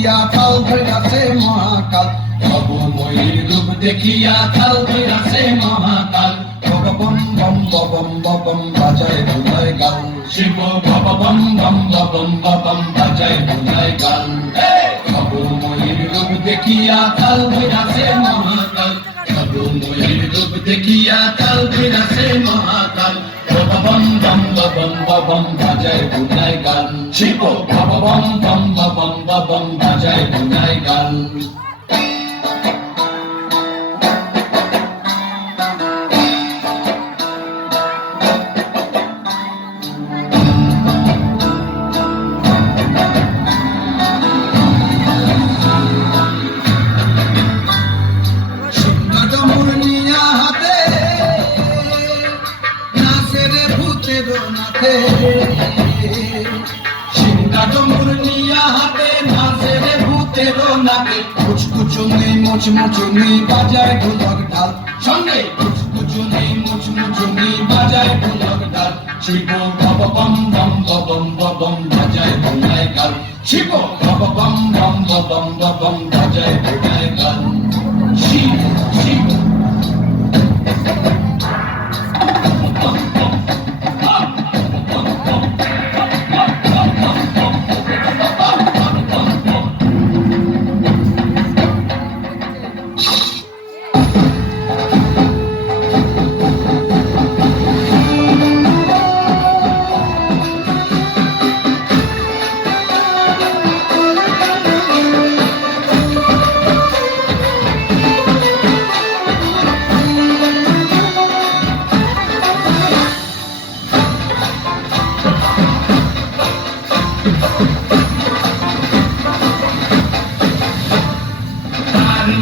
দেখিয়া তাল ধরাছে মহাকাল, ভবময়ীর রূপ দেখিয়া তাল ধরাছে মহাকাল। বম বম বম বম বাজায় বুঝায় গাল, শিব বম বম বম বম বাজায় বুঝায় গাল। ভবময়ীর রূপ দেখিয়া তাল ধরাছে মহাকাল, ভবময়ীর রূপ দেখিয়া তাল ধরাছে মহাকাল। বম বম বম বম বাজায় বুঝায় গাল, শিব বম বম বম বাজায় বুঝায় গাল। সিংহা ডমরু নিয়া হাতে নাচে রে ভূতের নাকে, কুচকুচুনি মুচমুচুনি বাজায় ঢোলক ঢাল, সঙ্গে কুচকুচুনি মুচমুচুনি বাজায় ঢোলক ঢাল। শিব বম বম বম বম বাজায় ঢোলায় গাল, শিব বম বম বম বাজায় ঢোলায় গাল। শিব শিব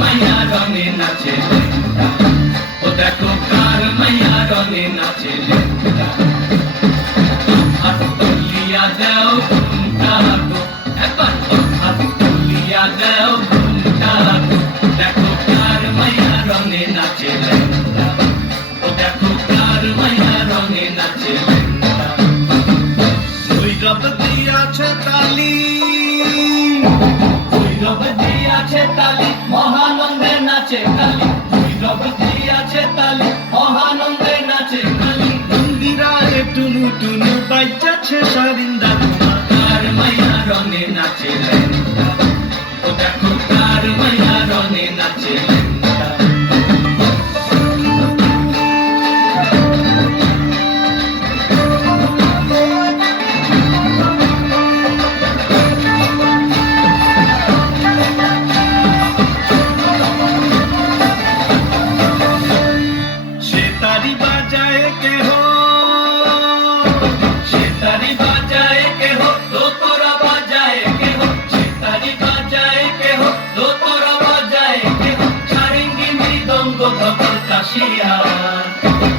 মাইয়া রঙে নাচে, ও দেখো কার মাইয়া রঙে নাচে। হাত তুলিয়া দাও ঘুমটা গো, একবার হাত তুলিয়া দাও ঘুমটা গো, দেখো কার মাইয়া রঙে নাচে। ও দেখো কার মাইয়া রঙে নাচে। ভৈরব দিয়াছে তালি, ভৈরব দিয়াছে তালি, মহানন্দে নাচে কালী। ভৈরব দিয়াছে তালি, মহানন্দে নাচে কালী। মন্দিরায় টুনু টুনু বাজাচ্ছে সারিন্দা, কার মাইয়া রঙে নাচে। ও দেখো কার মাইয়া রঙে নাচে।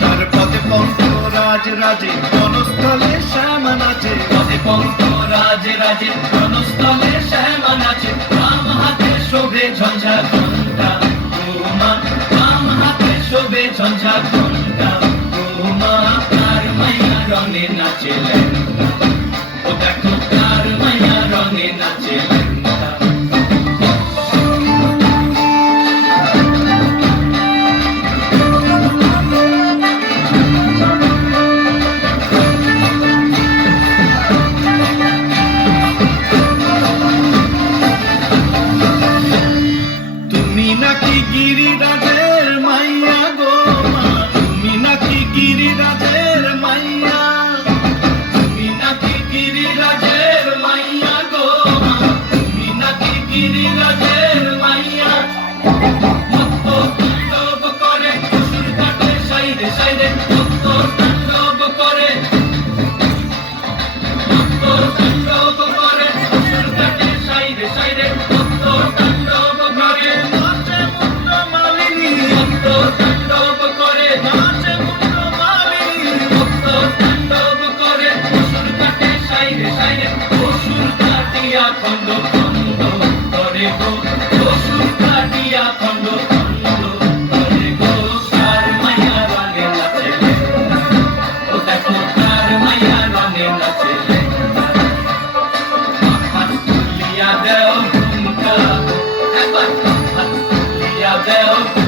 তার পদে পঙ্ক রাজ রাজে জনস্থলে শ্যামা নাচে, পদে পঙ্ক রাজ রাজে জনস্থলে শ্যামা নাচে। বাম হাতে শোভে ঝঞ্ঝা ঘণ্টা উমা, বাম হাতে শোভে ঝঞ্ঝা ঘণ্টা উমা, কার মাইয়া রঙে নাচে। ও দেখো কার মাইয়া রঙে নাচে। গিরিরাজের মাইয়া গো মা, তুমি নাকি গিরিরাজের মাইয়া, তুমি নাকি গিরিরাজের মাইয়া গো মা, তুমি নাকি গিরিরাজের মাইয়া। মত্ত তাণ্ডব করে অসুর কাটে সাইরে সাইরে, মত্ত তাণ্ডব করে, মত্ত তাণ্ডব করে অসুর কাটে সাইরে সাইরে, মত্ত তাণ্ডব করে। তাণ্ডব করে নাচে মুন্ড মালিনী, ভক্ত তাণ্ডব করে অসুর কাটে সাইরে সাইরে, অসুর কাটিয়া খণ্ড খণ্ড করে গো, অসুর কাটিয়া খণ্ড খণ্ড করে গো। কার মাইয়া রঙে নাচে, ও দেখো কার মাইয়া রঙে নাচে। হাত তুলিয়া দেও একবার হাত তুলিয়া দেও